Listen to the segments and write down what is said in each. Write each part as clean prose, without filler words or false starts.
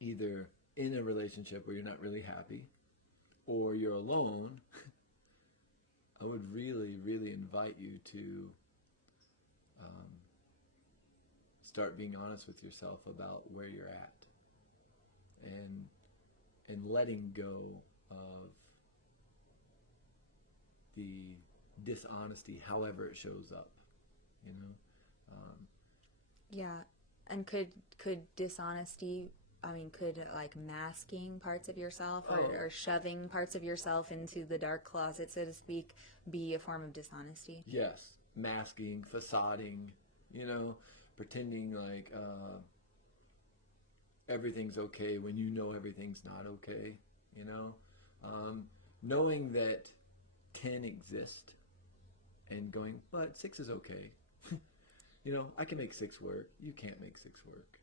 either in a relationship where you're not really happy or you're alone, I would really, really invite you to um, start being honest with yourself about where you're at, and letting go of the dishonesty, however it shows up. You know, Yeah. And could dishonesty, I mean, could like masking parts of yourself, oh or shoving parts of yourself into the dark closet, so to speak, be a form of dishonesty? yes, masking, facading, you know, pretending like everything's okay when you know everything's not okay. You know, um, knowing that 10 exist and going, but 6 is okay. You know, I can make 6 work. You can't make 6 work.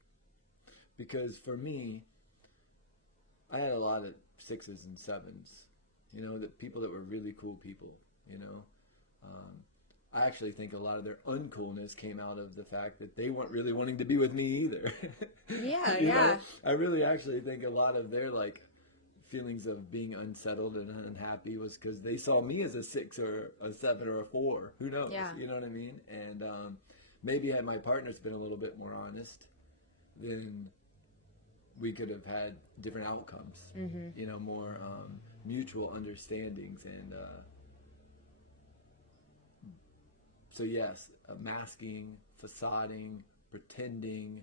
Because for me, I had a lot of 6s and 7s. You know, that people that were really cool people. You know, um, I actually think a lot of their uncoolness came out of the fact that they weren't really wanting to be with me either. Yeah, You know, yeah. I really actually think a lot of their like feelings of being unsettled and unhappy was because they saw me as a 6 or a 7 or a 4. Who knows? Yeah. You know what I mean? And maybe had my partners been a little bit more honest, then we could have had different outcomes. Mm-hmm. You know, more mutual understandings. And so yes, masking, facading, pretending,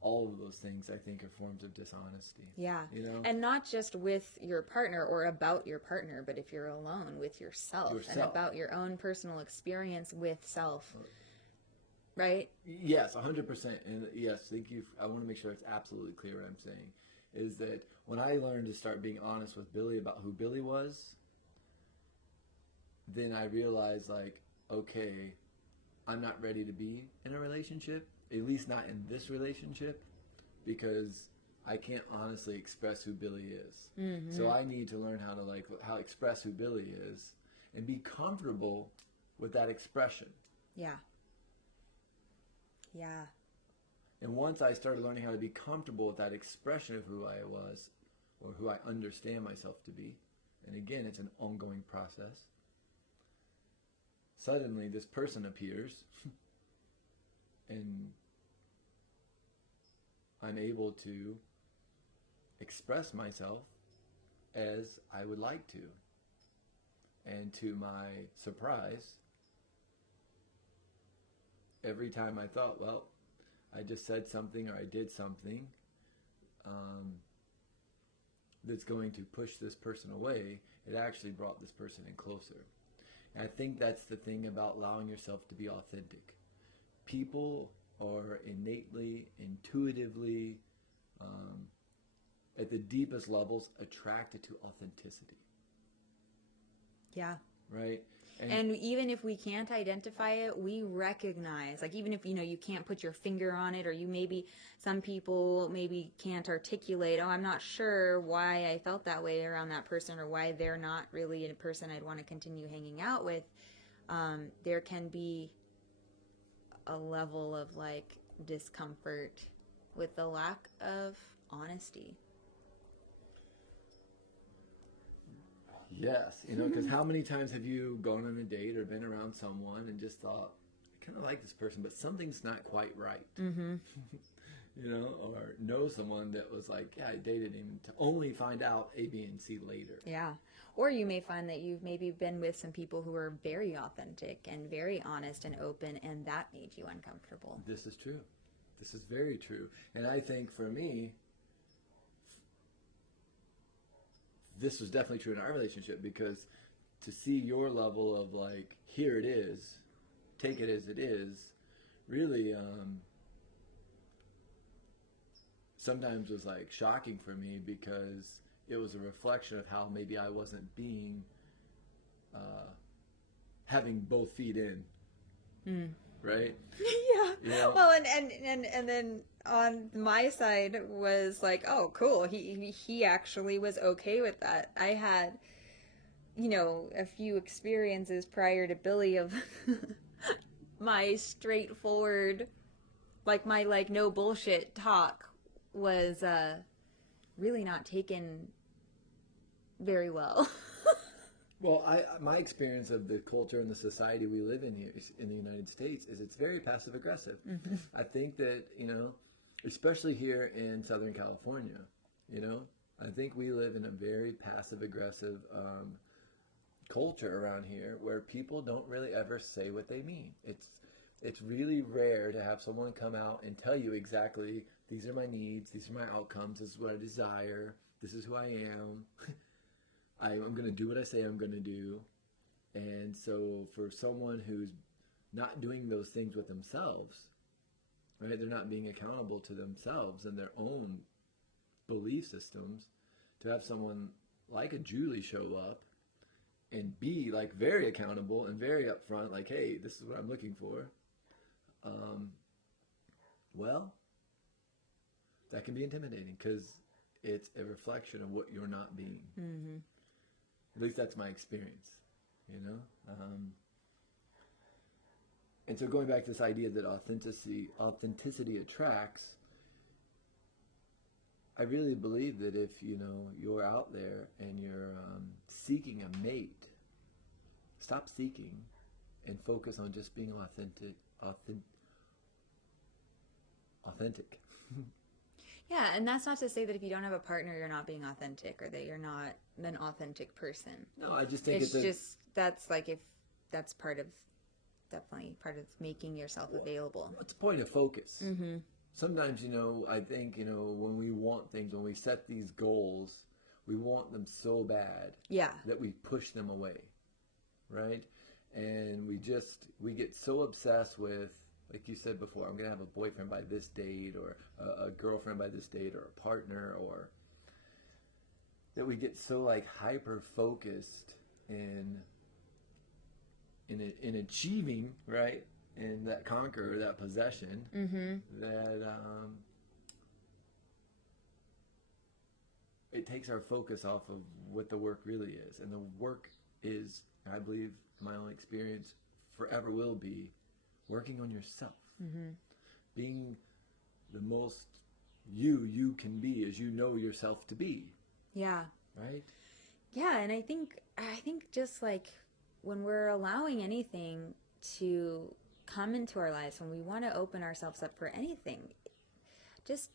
all of those things I think are forms of dishonesty. Yeah. You know, And not just with your partner or about your partner, but if you're alone with yourself, and yourself. about your own personal experience with self, right? Yes, 100%. And yes, thank you. I want to make sure it's absolutely clear what I'm saying. Is that when I learned to start being honest with Billy about who Billy was, then I realized, like, okay, I'm not ready to be in a relationship, at least not in this relationship, because I can't honestly express who Billy is. Mm-hmm. So I need to learn how to like how express who Billy is and be comfortable with that expression. Yeah. Yeah. And once I started learning how to be comfortable with that expression of who I was or who I understand myself to be, and again, it's an ongoing process, suddenly this person appears and I'm able to express myself as I would like to. And to my surprise, every time I thought, well, I just said something or I did something um, that's going to push this person away, it actually brought this person in closer. And I think that's the thing about allowing yourself to be authentic. People are innately, intuitively, um, at the deepest levels, attracted to authenticity. Yeah. Right? And even if we can't identify it, we recognize, like, even if, you can't put your finger on it, or some people maybe can't articulate, oh, I'm not sure why I felt that way around that person, or why they're not really a person I'd want to continue hanging out with. There can be a level of, like, discomfort with the lack of honesty. Yes, because how many times have you gone on a date or been around someone and just thought, I kind of like this person, but something's not quite right. Mm-hmm. Or know someone that was like, yeah, I dated him, to only find out A, B, and C later. Yeah. Or you may find that you've maybe been with some people who are very authentic and very honest and open, and that made you uncomfortable. This is true. This is very true. And I think for me, this was definitely true in our relationship, because to see your level of like, here it is, take it as it is, really sometimes was like shocking for me, because it was a reflection of how maybe I wasn't being having both feet in. Right? Yeah. Well, and then on my side was like, oh, cool. He actually was okay with that. I had, a few experiences prior to Billy of my straightforward, like my like no bullshit talk was really not taken very well. Well, my experience of the culture and the society we live in here in the United States is it's very passive aggressive. Mm-hmm. I think that, especially here in Southern California, I think we live in a very passive aggressive culture around here where people don't really ever say what they mean. It's really rare to have someone come out and tell you exactly, these are my needs, these are my outcomes, this is what I desire, this is who I am. I'm going to do what I say I'm going to do. And so for someone who's not doing those things with themselves, right, they're not being accountable to themselves and their own belief systems, to have someone like a Julie show up and be like very accountable and very upfront, like, hey, this is what I'm looking for. Well, that can be intimidating because it's a reflection of what you're not being. Mm-hmm. At least that's my experience, And so going back to this idea that authenticity attracts, I really believe that if, you're out there and you're seeking a mate, stop seeking and focus on just being authentic. Yeah, and that's not to say that if you don't have a partner, you're not being authentic or that you're not an authentic person. No, I just think that's like, if that's definitely part of making yourself available. It's a point of focus. Mm-hmm. Sometimes, I think, when we want things, when we set these goals, we want them so bad that we push them away, right? And we get so obsessed with, like you said before, I'm going to have a boyfriend by this date, or a girlfriend by this date, or a partner, or that we get so like hyper focused in achieving, right, in that conquer, that possession, that it takes our focus off of what the work really is. And the work is, I believe, my own experience, forever will be working on yourself, being the most you can be as you know yourself to be. Yeah. Right? Yeah, and I think just like when we're allowing anything to come into our lives, when we want to open ourselves up for anything, just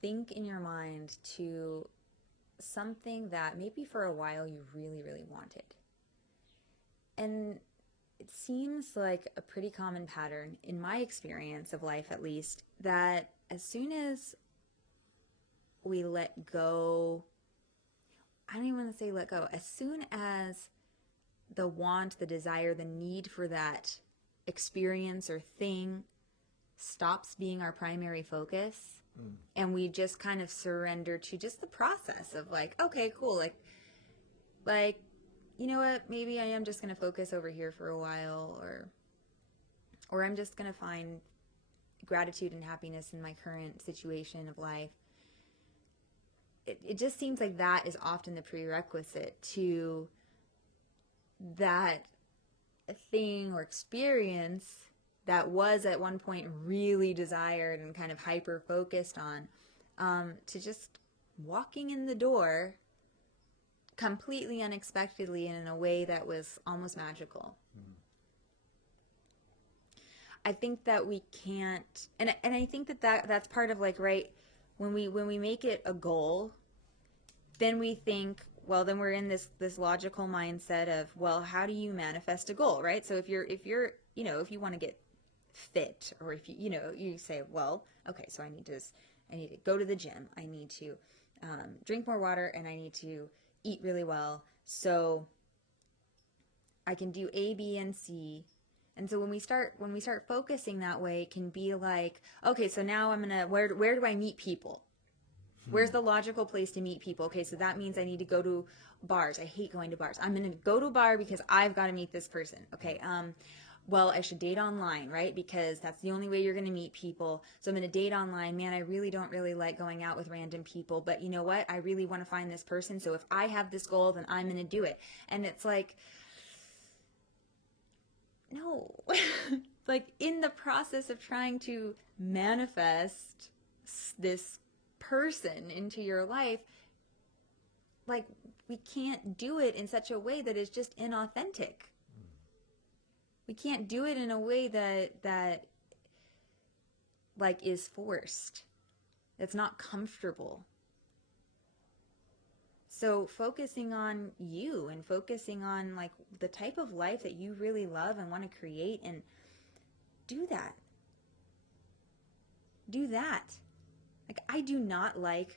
think in your mind to something that maybe for a while you really, really wanted. And it seems like a pretty common pattern, in my experience of life at least, that as soon as we let go, I don't even want to say let go, as soon as the want, the desire, the need for that experience or thing stops being our primary focus, and we just kind of surrender to just the process of like, okay, cool, like, you know what, maybe I am just going to focus over here for a while, or I'm just going to find gratitude and happiness in my current situation of life. It just seems like that is often the prerequisite to that thing or experience that was at one point really desired and kind of hyper focused on, to just walking in the door completely unexpectedly and in a way that was almost magical. I think that we can't, and I think that's part of like, right, when we make it a goal, then we think, well, then we're in this logical mindset of, well, how do you manifest a goal, right? So if you want to get fit, or if you say, well, okay, so I need to go to the gym, I need to drink more water, and I need to eat really well, so I can do A, B, and C. And so when we start focusing that way, it can be like, okay, so now I'm gonna, where do I meet people? Where's the logical place to meet people? Okay, so that means I need to go to bars. I hate going to bars. I'm going to go to a bar because I've got to meet this person. Okay, well, I should date online, right? Because that's the only way you're going to meet people. So I'm going to date online. Man, I really don't really like going out with random people. But you know what? I really want to find this person. So if I have this goal, then I'm going to do it. And it's like, no. Like in the process of trying to manifest this person into your life, like, we can't do it in such a way that is just inauthentic. We can't do it in a way that like is forced. It's not comfortable. So focusing on you and focusing on like the type of life that you really love and want to create, and do that. Do that. Like, I do not like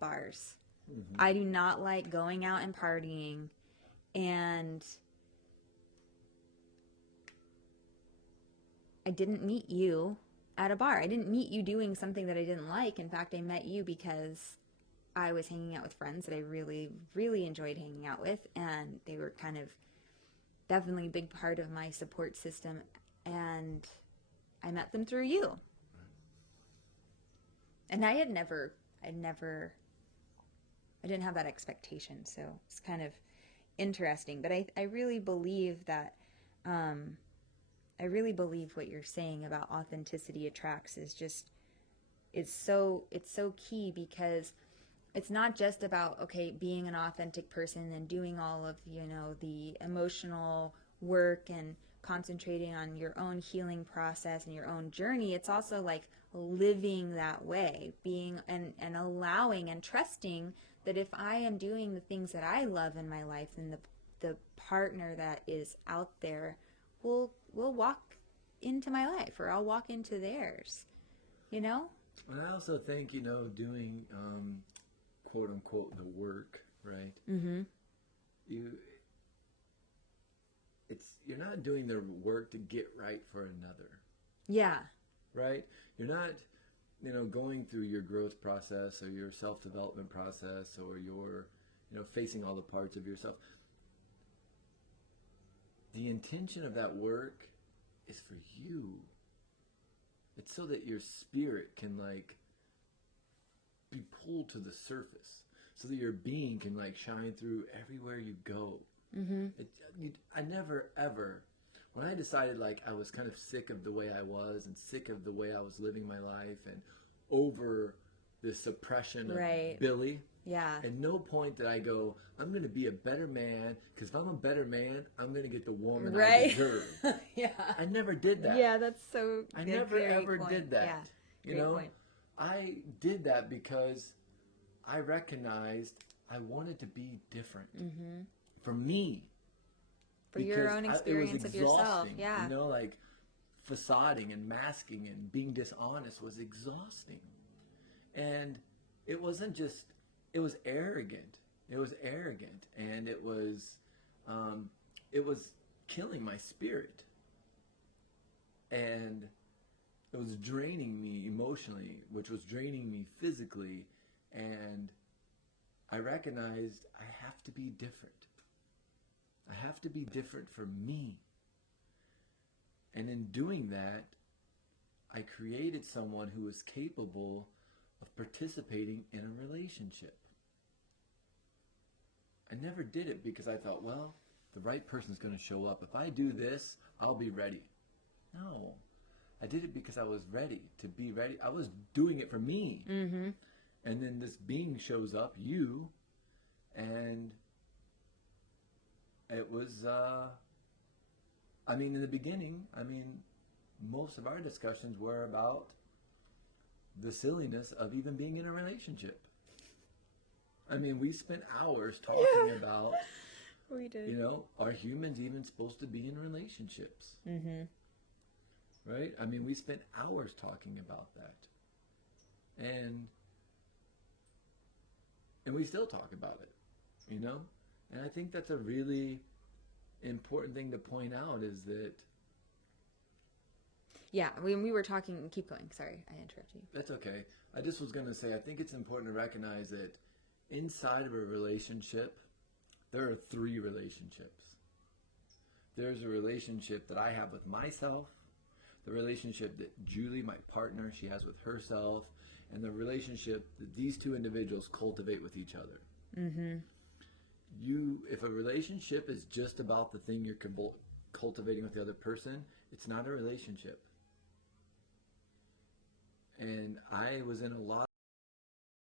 bars. Mm-hmm. I do not like going out and partying, and I didn't meet you at a bar. I didn't meet you doing something that I didn't like. In fact, I met you because I was hanging out with friends that I really, really enjoyed hanging out with, and they were kind of definitely a big part of my support system, and I met them through you. And I didn't have that expectation, so it's kind of interesting. But I really believe that, I really believe what you're saying about authenticity attracts is just, it's so key, because it's not just about, okay, being an authentic person and doing all of, the emotional work and concentrating on your own healing process and your own journey. It's also like living that way, being and allowing and trusting that if I am doing the things that I love in my life, then the partner that is out there will walk into my life, or I'll walk into theirs, And I also think, doing quote unquote the work, right? Mm-hmm. You're not doing the work to get right for another. Yeah. Right? You're not, going through your growth process or your self-development process, or your, facing all the parts of yourself. The intention of that work is for you. It's so that your spirit can be pulled to the surface, so that your being can shine through everywhere you go. Mm-hmm. I never ever, when I decided I was kind of sick of the way I was and sick of the way I was living my life and over the suppression of Billy. Yeah. At no point did I go, I'm going to be a better man, because if I'm a better man, I'm going to get the woman I deserve. Yeah. I never did that. Yeah, that's so. I never ever did that. Yeah. Point. I did that because I recognized I wanted to be different. Mm-hmm. For me. For your own experience of yourself. Yeah. Facading and masking and being dishonest was exhausting. And it wasn't just, it was arrogant. It was arrogant, and it was killing my spirit. And it was draining me emotionally, which was draining me physically. And I recognized I have to be different. I have to be different for me. And in doing that, I created someone who was capable of participating in a relationship. I never did it because I thought, well, the right person's going to show up. If I do this, I'll be ready. No. I did it because I was ready to be ready. I was doing it for me. Mm-hmm. And then this being shows up, you, and it was, in the beginning, most of our discussions were about the silliness of even being in a relationship. We spent hours talking about, we did. Are humans even supposed to be in relationships? Mm-hmm. Right? We spent hours talking about that. And we still talk about it, And I think that's a really important thing to point out, is that... Yeah, when we were talking, keep going. Sorry, I interrupted you. That's okay. I just was going to say, I think it's important to recognize that inside of a relationship, there are 3 relationships. There's a relationship that I have with myself, the relationship that Julie, my partner, she has with herself, and the relationship that these 2 individuals cultivate with each other. Mm-hmm. If a relationship is just about the thing you're cultivating with the other person, it's not a relationship. And I was in a lot